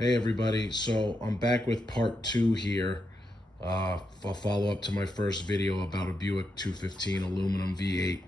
Hey everybody, so I'm back with part 2 here. A follow-up to my first video about a Buick 215 aluminum V8.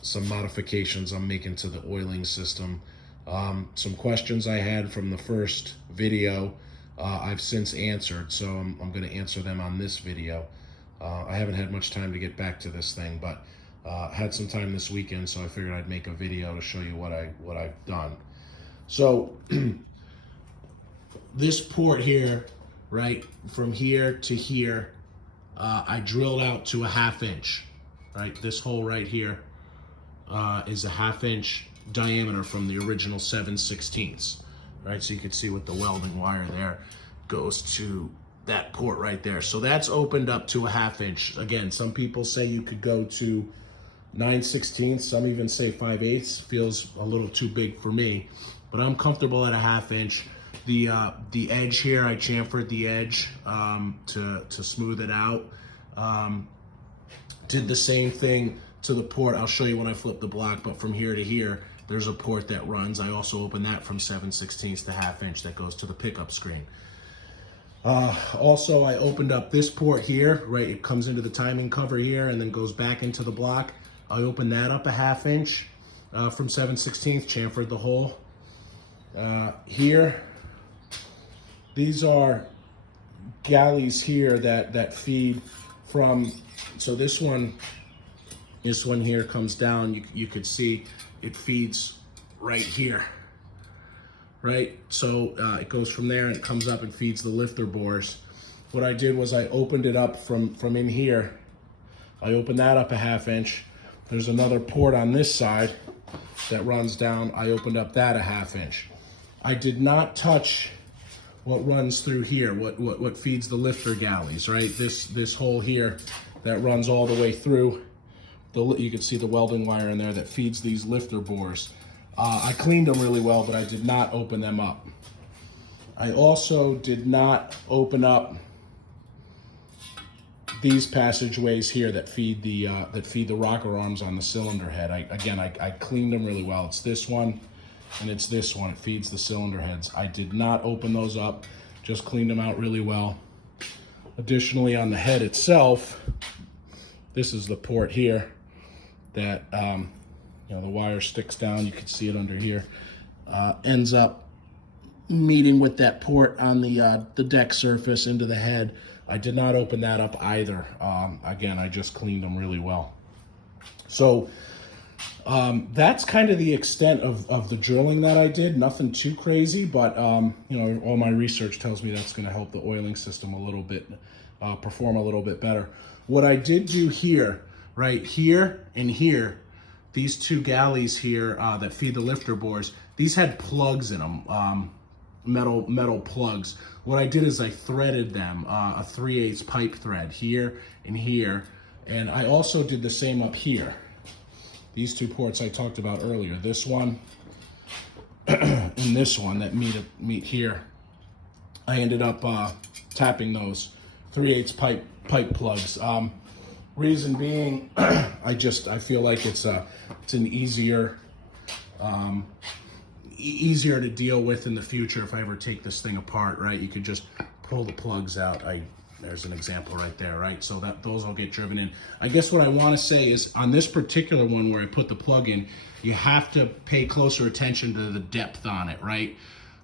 Some modifications I'm making to the oiling system. Some questions I had from the first video I've since answered, so I'm going to answer them on this video. I haven't had much time to get back to this thing, but had some time this weekend, so I figured I'd make a video to show you what I've done. So this port here, right, from here to here, I drilled out to a 1/2 inch, right? This hole right here is a 1/2 inch diameter from the original 7/16, right? So you can see with the welding wire there goes to that port right there. So that's opened up to a 1/2 inch. Again, some people say you could go to 9/16, some even say 5/8. Feels a little too big for me, but I'm comfortable at a 1/2 inch. The edge here, I chamfered the edge to smooth it out. Did the same thing to the port. I'll show you when I flip the block, but from here to here, there's a port that runs. I also opened that from 7/16 to 1/2 inch that goes to the pickup screen. Also, I opened up this port here, right? It comes into the timing cover here and then goes back into the block. I opened that up a 1/2 inch from 7/16, chamfered the hole. Here, these are galleys here that feed from, so this one here comes down. You could see it feeds right here, right? So it goes from there and it comes up and feeds the lifter bores. What I did was I opened it up from in here. I opened that up a 1/2 inch. There's another port on this side that runs down. I opened up that a 1/2 inch. I did not touch what runs through here, what feeds the lifter galleys, right? This hole here that runs all the way through. You can see the welding wire in there that feeds these lifter bores. I cleaned them really well, but I did not open them up. I also did not open up these passageways here that feed the rocker arms on the cylinder head. I cleaned them really well. It's this one and it's this one. It feeds the cylinder heads. I did not open those up, just cleaned them out really well. Additionally, on the head itself, this is the port here that the wire sticks down. You can see it under here. Ends up meeting with that port on the deck surface into the head. I did not open that up either. Again, I just cleaned them really well. So that's kind of the extent of the drilling that I did. Nothing too crazy, but all my research tells me that's going to help the oiling system a little bit, perform a little bit better. What I did do here, right here and here, these two galleys here that feed the lifter bores, these had plugs in them, metal plugs. What I did is I threaded them, a 3/8 pipe thread here and here, and I also did the same up here. These two ports I talked about earlier, this one and this one that meet here, I ended up tapping those 3/8 pipe plugs. Reason being, I feel like it's an easier to deal with in the future if I ever take this thing apart, right? You could just pull the plugs out. There's an example right there, right? So those will get driven in. I guess what I want to say is on this particular one where I put the plug in, you have to pay closer attention to the depth on it, right?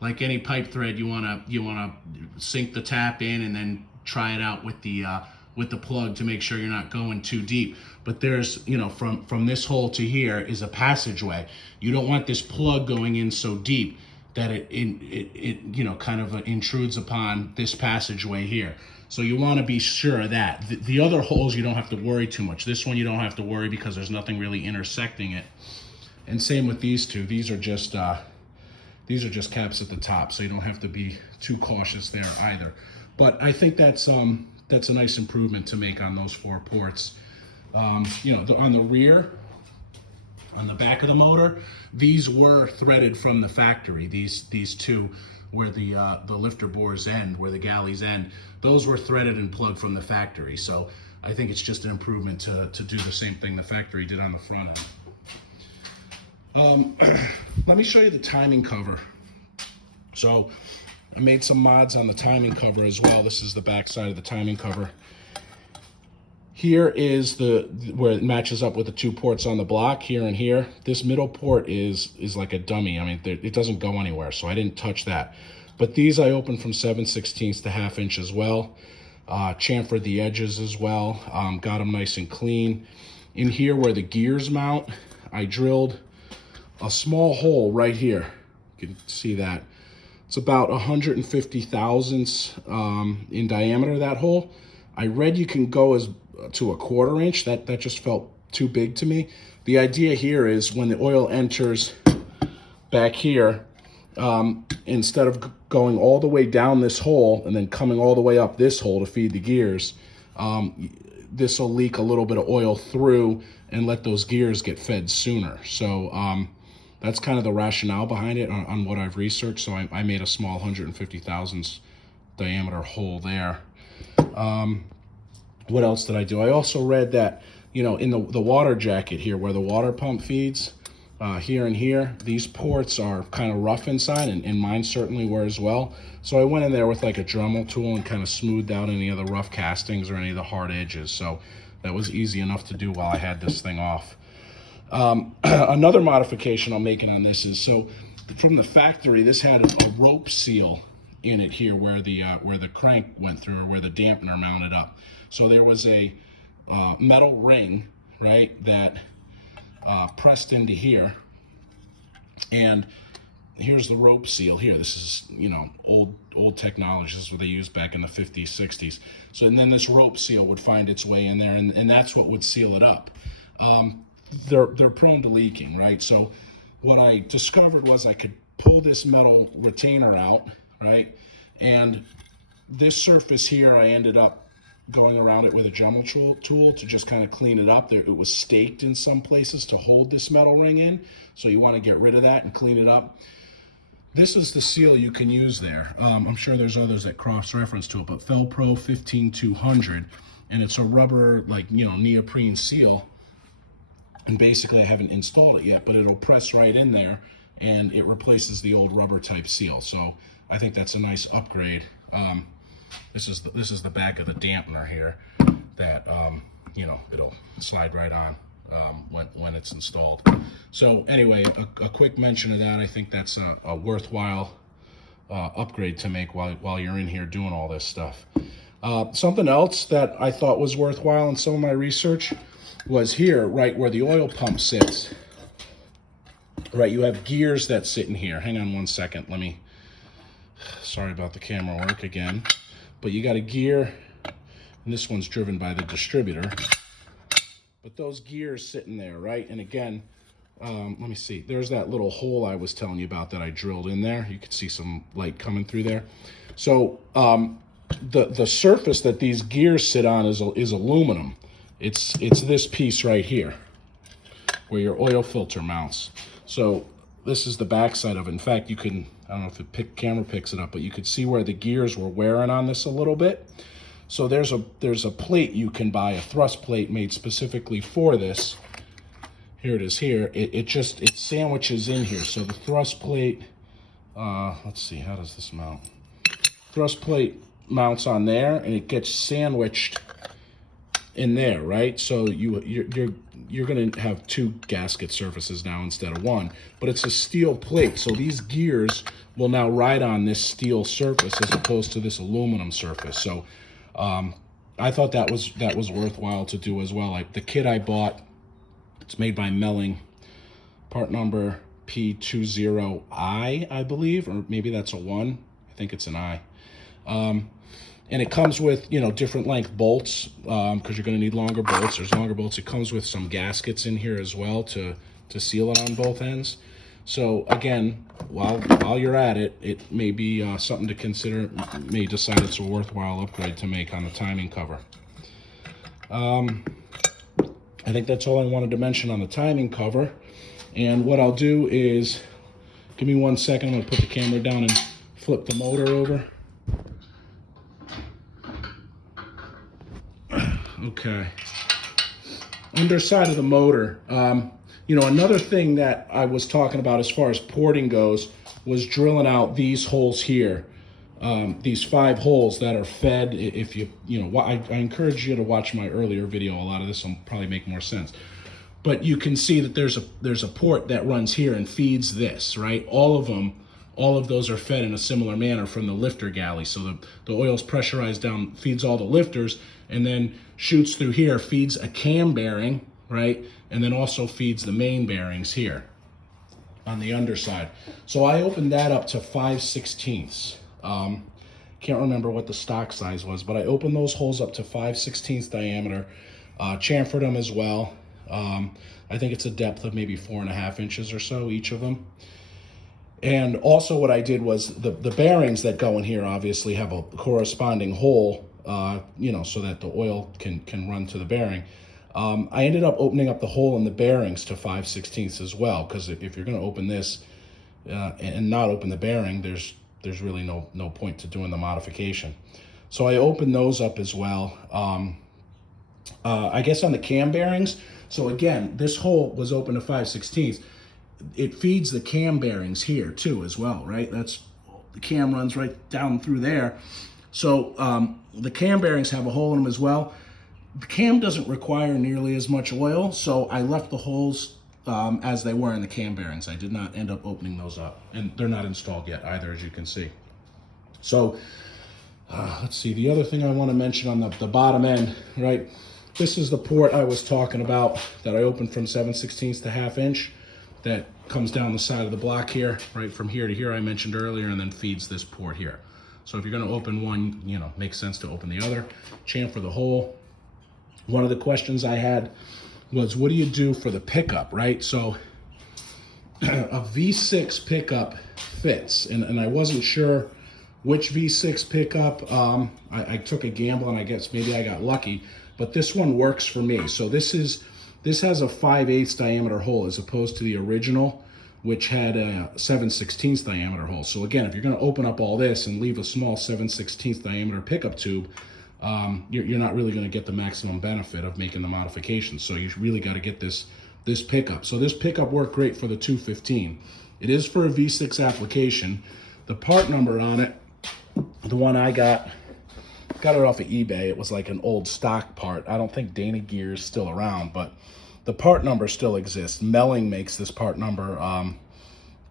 Like any pipe thread, you wanna sink the tap in and then try it out with the plug to make sure you're not going too deep. But there's, from this hole to here is a passageway. You don't want this plug going in so deep that it kind of intrudes upon this passageway here. So you want to be sure of that. The other holes you don't have to worry too much. This one you don't have to worry because there's nothing really intersecting it. And same with these two. These are just caps at the top, so you don't have to be too cautious there either. But I think that's a nice improvement to make on those 4 ports. On the rear, on the back of the motor, these were threaded from the factory. These two, where the lifter bores end, where the galleys end, those were threaded and plugged from the factory. So I think it's just an improvement to do the same thing the factory did on the front end. Let me show you the timing cover. So I made some mods on the timing cover as well. This is the back side of the timing cover. Here is where it matches up with the 2 ports on the block, here and here. This middle port is like a dummy. I mean, it doesn't go anywhere, so I didn't touch that. But these I opened from 7/16 to 1/2 inch as well. Chamfered the edges as well. Got them nice and clean. In here where the gears mount, I drilled a small hole right here. You can see that. It's about 150 thousandths in diameter, that hole. I read you can go to a 1/4 inch. That just felt too big to me. The idea here is when the oil enters back here, instead of going all the way down this hole and then coming all the way up this hole to feed the gears, this will leak a little bit of oil through and let those gears get fed sooner. So that's kind of the rationale behind it on what I've researched. So I made a small 150 thousandths diameter hole there. What else did I do? I also read that, you know, in the water jacket here where the water pump feeds, here and here, these ports are kind of rough inside, and mine certainly were as well. So I went in there with like a Dremel tool and kind of smoothed out any of the rough castings or any of the hard edges. So that was easy enough to do while I had this thing off. Another modification I'm making on this is, so from the factory, this had a rope seal in it here where the crank went through, or where the dampener mounted up. So there was a metal ring, right, that pressed into here, and here's the rope seal here. This is, you know, old technology. This is what they used back in the 50s, 60s. So, and then this rope seal would find its way in there, and that's what would seal it up. They're prone to leaking, right? So what I discovered was I could pull this metal retainer out, right? And this surface here, I ended up going around it with a Dremel tool to just kind of clean it up. It was staked in some places to hold this metal ring in, so you want to get rid of that and clean it up. This is the seal you can use there. I'm sure there's others that cross-reference to it, but Felpro 15200, and it's a rubber, like, you know, neoprene seal. And basically I haven't installed it yet, but it'll press right in there and it replaces the old rubber type seal. So I think that's a nice upgrade. This is the back of the dampener here that you know, it'll slide right on when it's installed. So anyway, a quick mention of that. I think that's a worthwhile upgrade to make while you're in here doing all this stuff. Something else that I thought was worthwhile in some of my research was here, right where the oil pump sits. Right, you have gears that sit in here. Hang on one second. Sorry about the camera work again. But you got a gear, and this one's driven by the distributor. But those gears sitting there, right? And again, let me see. There's that little hole I was telling you about that I drilled in there. You can see some light coming through there. So the surface that these gears sit on is aluminum. It's this piece right here where your oil filter mounts. So this is the back side of it. In fact, you can, I don't know if the camera picks it up, but you could see where the gears were wearing on this a little bit. So there's a plate you can buy, a thrust plate made specifically for this. Here it is here. It sandwiches in here. So the thrust plate, let's see, how does this mount? Thrust plate mounts on there, and it gets sandwiched in there, right? So you're going to have 2 gasket surfaces now instead of 1, but it's a steel plate. So these gears will now ride on this steel surface as opposed to this aluminum surface. So I thought that was worthwhile to do as well. Like the kit I bought, it's made by Melling, part number P20I, I believe, or maybe that's a 1. I think it's an I. And it comes with, you know, different length bolts, because you're going to need longer bolts. There's longer bolts. It comes with some gaskets in here as well to seal it on both ends. So again, while you're at it, it may be something to consider. May decide it's a worthwhile upgrade to make on the timing cover. I think that's all I wanted to mention on the timing cover. And what I'll do is, give me 1 second. I'm going to put the camera down and flip the motor over. Okay. Underside of the motor. You know, another thing that I was talking about as far as porting goes was drilling out these holes here these 5 holes that are fed. If I encourage you to watch my earlier video. A lot of this will probably make more sense. But you can see that there's a port that runs here and feeds this, right? All of those are fed in a similar manner from the lifter galley. So the oil's pressurized down, feeds all the lifters, and then shoots through here, feeds a cam bearing, right? And then also feeds the main bearings here on the underside. So I opened that up to 5/16. Can't remember what the stock size was, but I opened those holes up to 5/16 diameter, chamfered them as well. I think it's a depth of maybe 4.5 inches or so, each of them. And also what I did was the bearings that go in here obviously have a corresponding hole, so that the oil can run to the bearing. I ended up opening up the hole in the bearings to 5/16 as well, because if you're going to open this and not open the bearing, there's really no point to doing the modification. So I opened those up as well. I guess on the cam bearings, so again, this hole was open to 5/16. It feeds the cam bearings here too as well, right? That's the cam runs right down through there. So the cam bearings have a hole in them as well. The cam doesn't require nearly as much oil, so I left the holes as they were in the cam bearings. I did not end up opening those up, and they're not installed yet either, as you can see. So let's see, the other thing I want to mention on the bottom end, right? This is the port I was talking about that I opened from 7/16 to 1/2 inch. That comes down the side of the block here, right from here to here I mentioned earlier, and then feeds this port here. So if you're going to open one, makes sense to open the other. Chamfer the hole. One of the questions I had was, what do you do for the pickup, right? So a V6 pickup fits, and I wasn't sure which V6 pickup. I took a gamble, and I guess maybe I got lucky, but this one works for me. So this has a 5/8 diameter hole as opposed to the original, which had a 7/16 diameter hole. So again, if you're going to open up all this and leave a small 7/16 diameter pickup tube, you're not really going to get the maximum benefit of making the modification. So you really got to get this pickup. So this pickup worked great for the 215. It is for a V6 application. The part number on it, the one I got it off of eBay. It was like an old stock part. I don't think Dana Gear is still around, but the part number still exists. Melling makes this part number.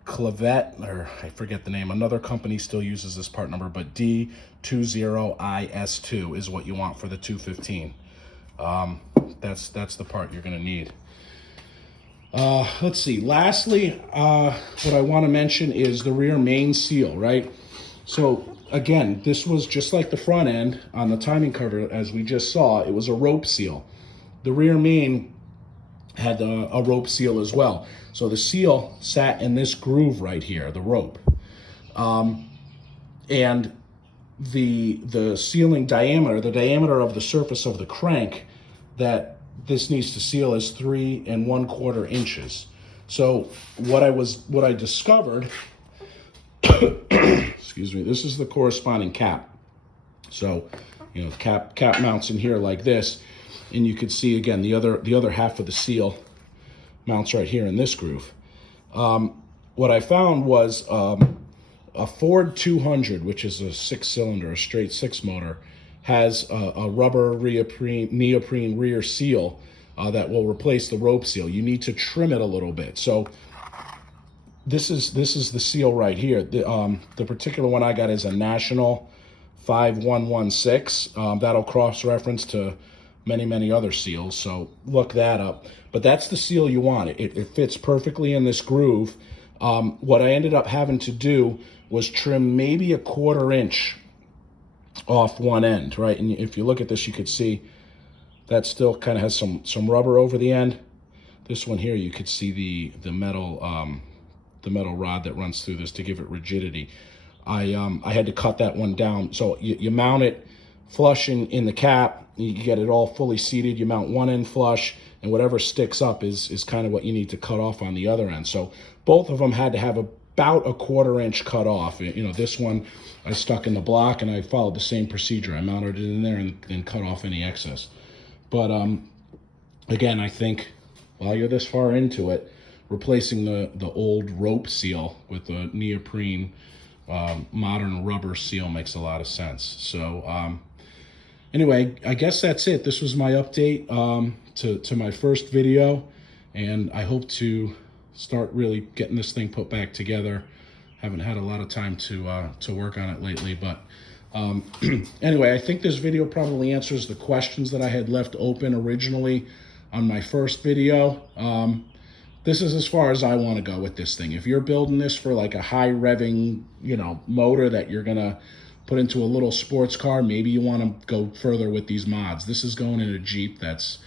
Clavette, or I forget the name. Another company still uses this part number, but D20IS2 is what you want for the 215. That's the part you're going to need. Let's see. Lastly, what I want to mention is the rear main seal, right? So again, this was just like the front end on the timing cover, as we just saw. It was a rope seal. The rear main had a rope seal as well. So the seal sat in this groove right here, the rope. And the sealing diameter, the diameter of the surface of the crank that this needs to seal is 3 1/4 inches. So what I discovered, excuse me, this is the corresponding cap. So, cap mounts in here like this, and you could see again the other half of the seal mounts right here in this groove. What I found was a Ford 200, which is a 6-cylinder, a straight 6 motor, has a rubber neoprene rear seal that will replace the rope seal. You need to trim it a little bit. So this is the seal right here. The particular one I got is a National 5116. That'll cross-reference to many other seals, so look that up. But that's the seal you want. It fits perfectly in this groove. What I ended up having to do was trim maybe a 1/4 inch off one end, right? And if you look at this, you could see that still kind of has some rubber over the end. This one here, you could see the metal rod that runs through this to give it rigidity. I had to cut that one down. So you mount it flush in the cap. You get it all fully seated. You mount one end flush, and whatever sticks up is kind of what you need to cut off on the other end. So both of them had to have about a 1/4 inch cut off. This one I stuck in the block, and I followed the same procedure. I mounted it in there and cut off any excess. But again, I think while you're this far into it, replacing the old rope seal with a neoprene modern rubber seal makes a lot of sense. So anyway, I guess that's it. This was my update to my first video, and I hope to start really getting this thing put back together. Haven't had a lot of time to work on it lately, but anyway, I think this video probably answers the questions that I had left open originally on my first video. This is as far as I want to go with this thing. If you're building this for like a high revving, motor that you're gonna put into a little sports car, maybe you want to go further with these mods. This is going in a Jeep that's,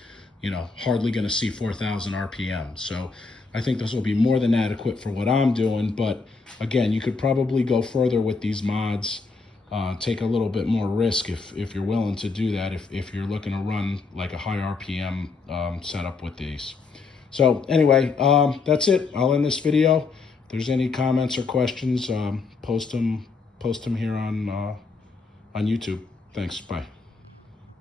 hardly gonna see 4,000 RPM. So I think this will be more than adequate for what I'm doing. But again, you could probably go further with these mods, take a little bit more risk if you're willing to do that, if you're looking to run like a high RPM setup with these. So anyway, that's it. I'll end this video. If there's any comments or questions, post them here on YouTube. Thanks. Bye.